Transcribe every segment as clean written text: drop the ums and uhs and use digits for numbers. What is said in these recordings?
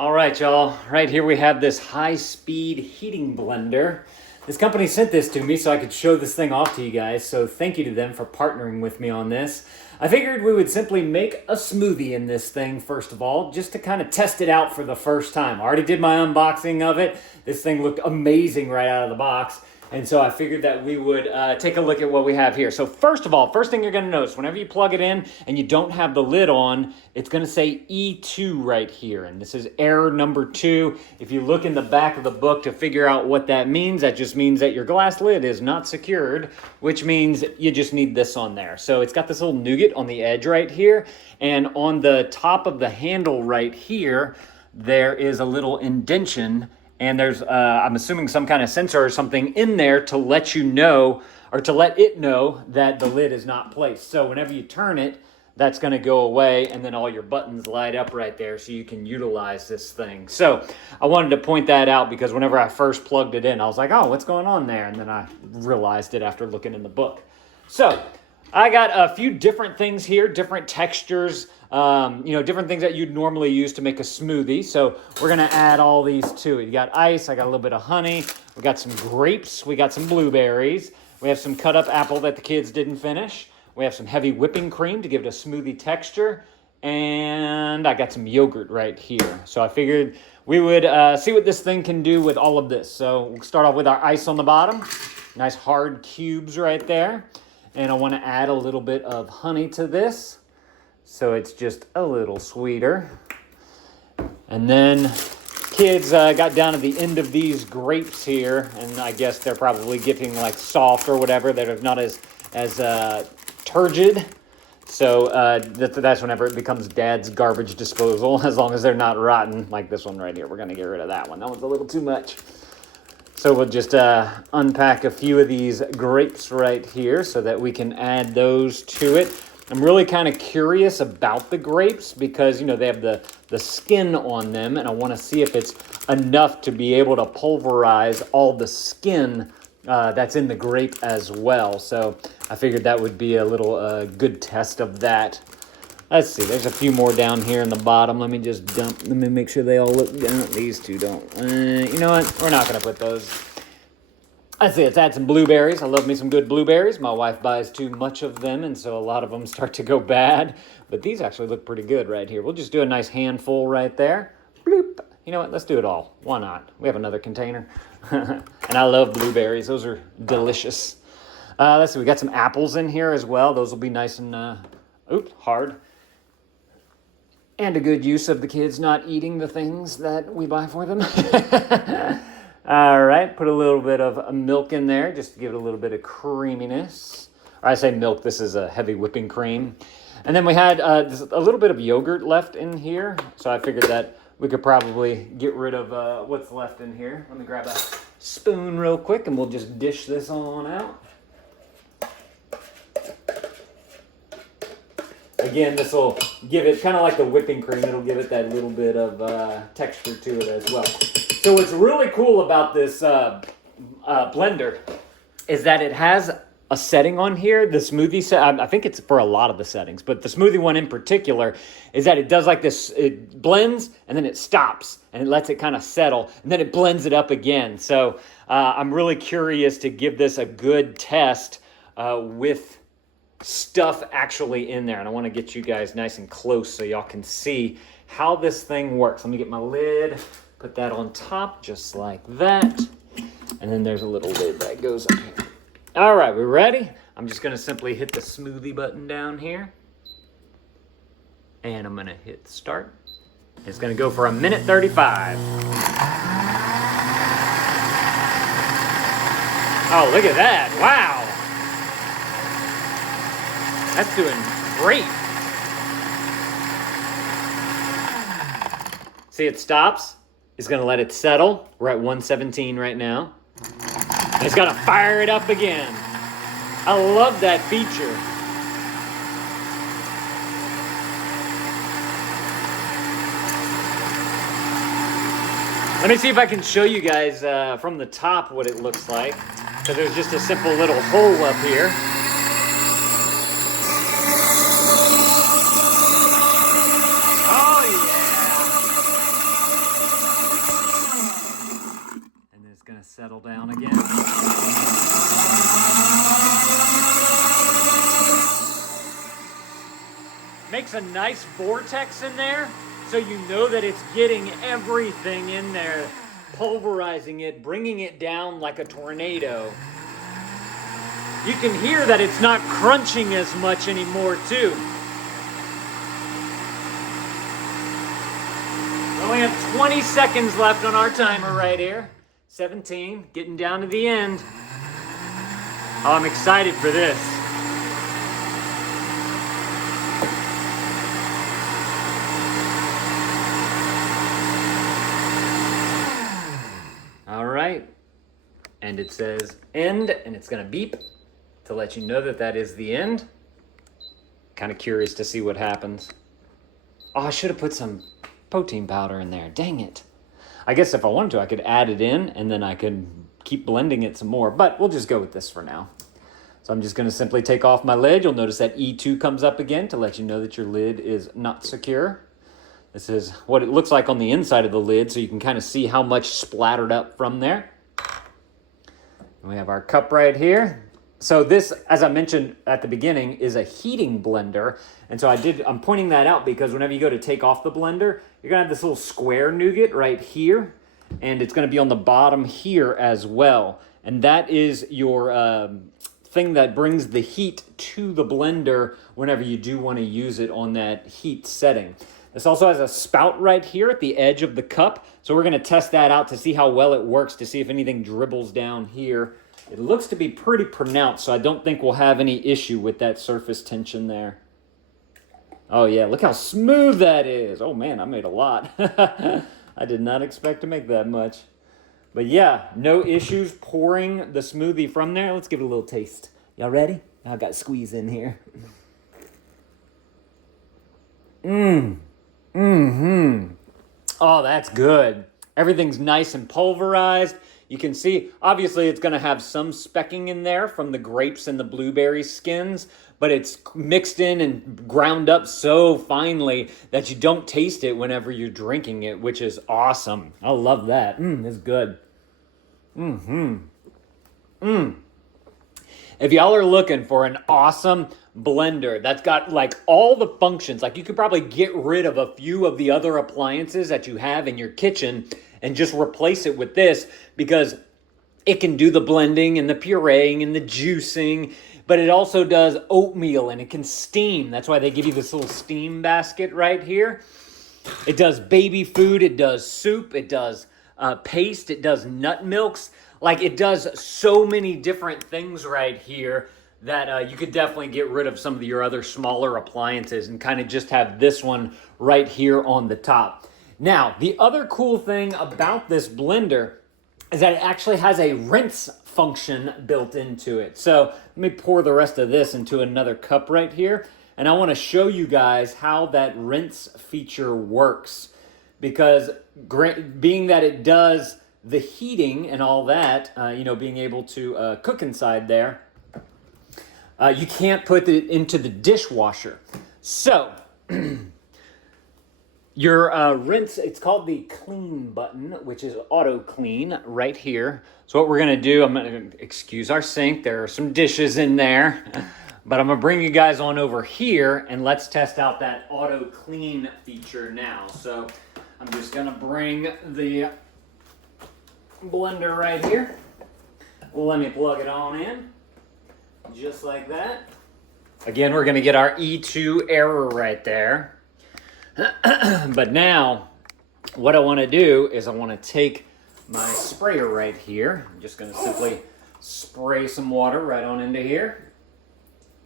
All right, y'all. Right here we have this high-speed heating blender. This company sent this to me so I could show this thing off to you guys, so thank you to them for partnering with me on this. I figured we would simply make a smoothie in this thing, first of all, just to kind of test it out for the first time. I already did my unboxing of it. This thing looked amazing right out of the box. And so I figured that we would take a look at what we have here. So first of all, first thing you're going to notice, whenever you plug it in and you don't have the lid on, it's going to say E2 right here. And this is error number 2. If you look in the back of the book to figure out what that means, that just means that your glass lid is not secured, which means you just need this on there. So it's got this little nougat on the edge right here. And on the top of the handle right here, there is a little indentation. And there's, I'm assuming, some kind of sensor or something in there to let you know, or to let it know that the lid is not placed. So whenever you turn it, that's going to go away, and then all your buttons light up right there so you can utilize this thing. So I wanted to point that out because whenever I first plugged it in, I was like, oh, what's going on there? And then I realized it after looking in the book. So I got a few different things here, different textures, different things that you'd normally use to make a smoothie. So we're going to add all these to it. You got ice. I got a little bit of honey. We got some grapes. We got some blueberries. We have some cut up apple that the kids didn't finish. We have some heavy whipping cream to give it a smoothie texture. And I got some yogurt right here. So I figured we would see what this thing can do with all of this. So we'll start off with our ice on the bottom. Nice hard cubes right there. And I want to add a little bit of honey to this, so it's just a little sweeter. And then kids got down to the end of these grapes here, and I guess they're probably getting like soft or whatever. They're not as turgid. So that's whenever it becomes Dad's garbage disposal, as long as they're not rotten like this one right here. We're going to get rid of that one. That one's a little too much. So we'll just unpack a few of these grapes right here so that we can add those to it. I'm really kind of curious about the grapes because, they have the skin on them, and I want to see if it's enough to be able to pulverize all the skin that's in the grape as well. So I figured that would be a little good test of that. Let's see, there's a few more down here in the bottom. Let me make sure they all look down. These two don't. You know what? We're not going to put those. Let's see, let's add some blueberries. I love me some good blueberries. My wife buys too much of them, and so a lot of them start to go bad. But these actually look pretty good right here. We'll just do a nice handful right there. Bloop. You know what? Let's do it all. Why not? We have another container. And I love blueberries. Those are delicious. Let's see, we got some apples in here as well. Those will be nice and, hard. And a good use of the kids not eating the things that we buy for them. All right, put a little bit of milk in there just to give it a little bit of creaminess. Or I say milk, this is a heavy whipping cream. And then we had a little bit of yogurt left in here. So I figured that we could probably get rid of what's left in here. Let me grab a spoon real quick and we'll just dish this on out. Again, this will give it, kind of like the whipping cream, it'll give it that little bit of texture to it as well. So what's really cool about this blender is that it has a setting on here. The smoothie set, I think it's for a lot of the settings, but the smoothie one in particular is that it does like this, it blends and then it stops and it lets it kind of settle and then it blends it up again. So I'm really curious to give this a good test with stuff actually in there, and I want to get you guys nice and close so y'all can see how this thing works. Let me get my lid, put that on top just like that, and then there's a little lid that goes up here. All right, we ready? I'm just going to simply hit the smoothie button down here, and I'm going to hit start. It's going to go for 1:35. Oh, look at that. Wow. That's doing great. See, it stops. It's going to let it settle. We're at 117 right now. And it's going to fire it up again. I love that feature. Let me see if I can show you guys from the top what it looks like. So there's just a simple little hole up here. settle down again. Makes a nice vortex in there, so you know that it's getting everything in there, pulverizing it, bringing it down like a tornado. You can hear that it's not crunching as much anymore too. We only have 20 seconds left on our timer right here. 17, getting down to the end. Oh, I'm excited for this. All right, and it says end, and it's gonna beep to let you know that that is the end. Kind of curious to see what happens. Oh, I should have put some protein powder in there. Dang it. I guess if I wanted to, I could add it in and then I could keep blending it some more, but we'll just go with this for now. So I'm just going to simply take off my lid. You'll notice that E2 comes up again to let you know that your lid is not secure. This is what it looks like on the inside of the lid, so you can kind of see how much splattered up from there. And we have our cup right here. So this, as I mentioned at the beginning, is a heating blender. And so I'm pointing that out because whenever you go to take off the blender, you're gonna have this little square nougat right here, and it's gonna be on the bottom here as well. And that is your thing that brings the heat to the blender whenever you do wanna use it on that heat setting. This also has a spout right here at the edge of the cup. So we're gonna test that out to see how well it works, to see if anything dribbles down here. It looks to be pretty pronounced, so I don't think we'll have any issue with that surface tension there. Oh yeah, look how smooth that is. Oh man, I made a lot. I did not expect to make that much. But yeah, no issues pouring the smoothie from there. Let's give it a little taste. Y'all ready? I got squeeze in here. Oh, that's good. Everything's nice and pulverized. You can see, obviously it's gonna have some specking in there from the grapes and the blueberry skins, but it's mixed in and ground up so finely that you don't taste it whenever you're drinking it, which is awesome. I love that. It's good. If y'all are looking for an awesome blender that's got like all the functions, like you could probably get rid of a few of the other appliances that you have in your kitchen and just replace it with this, because it can do the blending and the pureeing and the juicing, but it also does oatmeal and it can steam. That's why they give you this little steam basket right here. It does baby food, it does soup, it does paste, it does nut milks. Like, it does so many different things right here that you could definitely get rid of some of your other smaller appliances and kind of just have this one right here on the top. Now, the other cool thing about this blender is that it actually has a rinse function built into it. So let me pour the rest of this into another cup right here. And I want to show you guys how that rinse feature works. Because being that it does the heating and all that, being able to cook inside there, you can't put it into the dishwasher. So your rinse, it's called the clean button, which is auto clean right here. So what we're gonna do, I'm gonna excuse our sink. There are some dishes in there, but I'm gonna bring you guys on over here and let's test out that auto clean feature now. So I'm just gonna bring the blender right here. Let me plug it on in, just like that. Again, we're gonna get our E2 error right there. But now, what I wanna do is I wanna take my sprayer right here. I'm just gonna simply spray some water right on into here.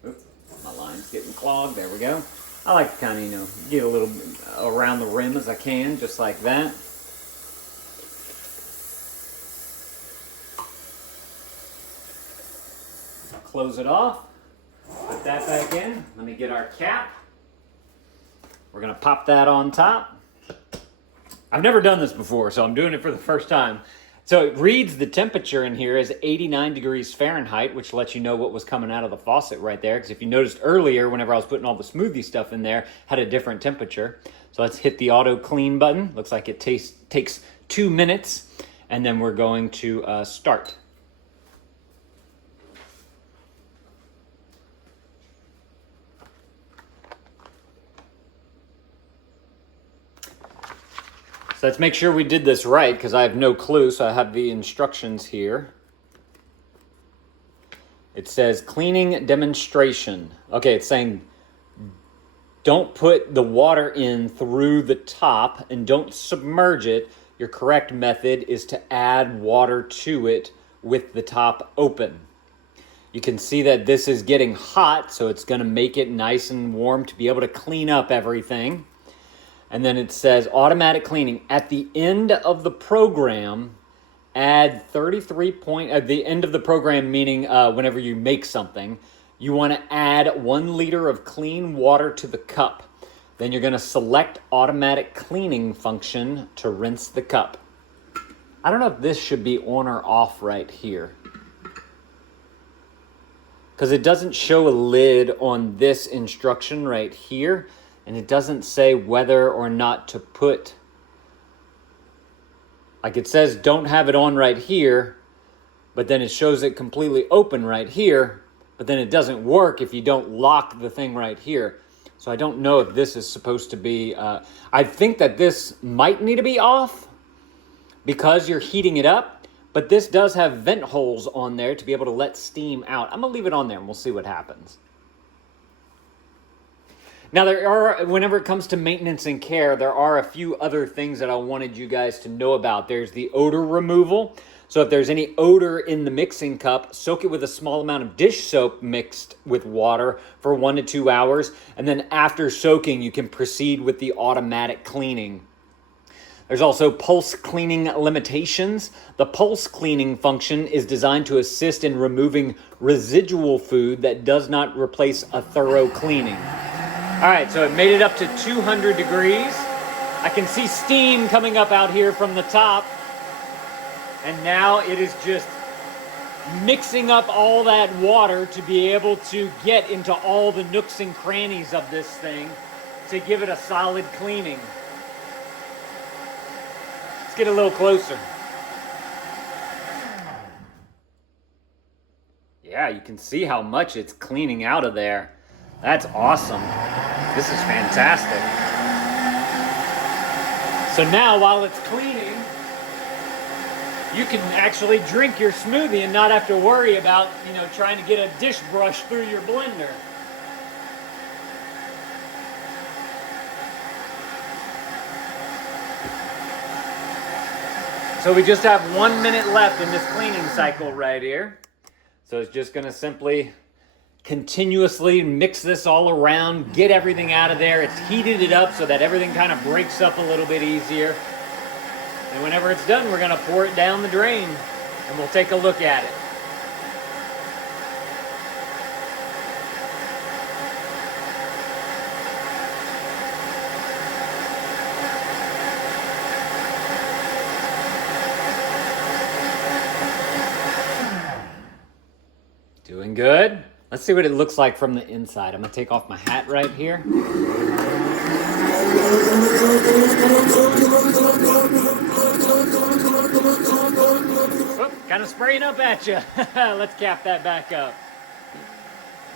Oops, my line's getting clogged, there we go. I like to kind of, get a little around the rim as I can, just like that. Close it off, put that back in. Let me get our cap. We're gonna pop that on top. I've never done this before, so I'm doing it for the first time. So it reads the temperature in here as 89 degrees Fahrenheit, which lets you know what was coming out of the faucet right there. Because if you noticed earlier, whenever I was putting all the smoothie stuff in there, had a different temperature. So let's hit the auto clean button. Looks like it takes 2 minutes. and then we're going to start. So let's make sure we did this right, because I have no clue, so I have the instructions here. It says cleaning demonstration. Okay, it's saying don't put the water in through the top and don't submerge it. Your correct method is to add water to it with the top open. You can see that this is getting hot, so it's going to make it nice and warm to be able to clean up everything. And then it says automatic cleaning. At the end of the program, add 33 point, at the end of the program, meaning whenever you make something, you want to add 1 liter of clean water to the cup. Then you're going to select automatic cleaning function to rinse the cup. I don't know if this should be on or off right here, because it doesn't show a lid on this instruction right here, and it doesn't say whether or not to put, like it says don't have it on right here, but then it shows it completely open right here, but then it doesn't work if you don't lock the thing right here. So I don't know if this is supposed to be, I think that this might need to be off because you're heating it up, but this does have vent holes on there to be able to let steam out. I'm gonna leave it on there and we'll see what happens. Now there are, whenever it comes to maintenance and care, there are a few other things that I wanted you guys to know about. There's the odor removal. So if there's any odor in the mixing cup, soak it with a small amount of dish soap mixed with water for 1 to 2 hours. And then after soaking, you can proceed with the automatic cleaning. There's also pulse cleaning limitations. The pulse cleaning function is designed to assist in removing residual food that does not replace a thorough cleaning. All right, so it made it up to 200 degrees. I can see steam coming up out here from the top. And now it is just mixing up all that water to be able to get into all the nooks and crannies of this thing to give it a solid cleaning. Let's get a little closer. Yeah, you can see how much it's cleaning out of there. That's awesome. This is fantastic. So now while it's cleaning, you can actually drink your smoothie and not have to worry about, trying to get a dish brush through your blender. So we just have 1 minute left in this cleaning cycle right here. So it's just going to simply continuously mix this all around, get everything out of there. It's heated it up so that everything kind of breaks up a little bit easier. And whenever it's done, we're going to pour it down the drain and we'll take a look at it. Doing good. Let's see what it looks like from the inside. I'm going to take off my hat right here. Kind of spraying up at you. Let's cap that back up.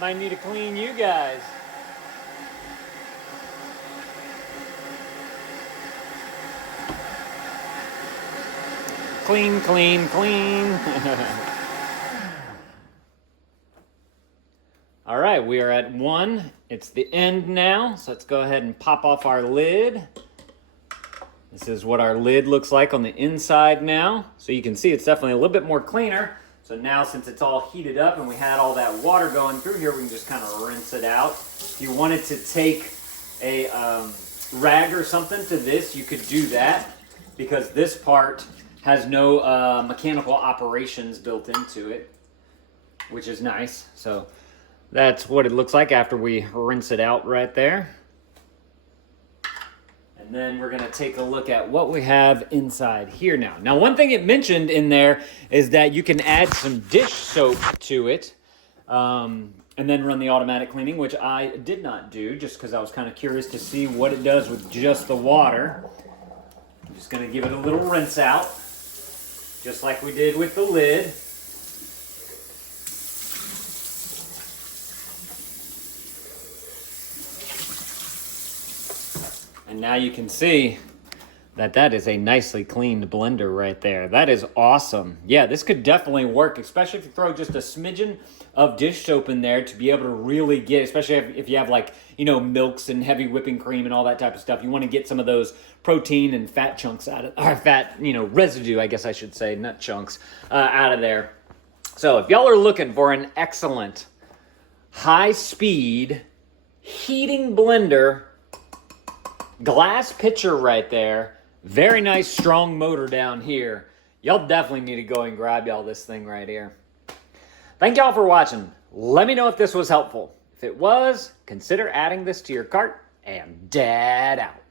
Might need to clean you guys. Clean, clean, clean. All right, we are at 1. It's the end now, so let's go ahead and pop off our lid. This is what our lid looks like on the inside now. So you can see it's definitely a little bit more cleaner. So now since it's all heated up and we had all that water going through here, we can just kind of rinse it out. If you wanted to take a rag or something to this, you could do that, because this part has no mechanical operations built into it, which is nice. So that's what it looks like after we rinse it out right there. And then we're going to take a look at what we have inside here now. Now, one thing it mentioned in there is that you can add some dish soap to it and then run the automatic cleaning, which I did not do just because I was kind of curious to see what it does with just the water. I'm just going to give it a little rinse out. just like we did with the lid. And now you can see that that is a nicely cleaned blender right there. That is awesome. Yeah, this could definitely work, especially if you throw just a smidgen of dish soap in there to be able to really get, especially if you have like, you know, milks and heavy whipping cream and all that type of stuff. You want to get some of those protein and fat chunks out of, or fat, you know, residue, I guess I should say, not chunks, out of there. So if y'all are looking for an excellent high-speed heating blender, glass pitcher right there, very nice strong motor down here, y'all definitely need to go and grab y'all this thing right here. Thank y'all for watching. Let me know if this was helpful. If it was, consider adding this to your cart, and dad out.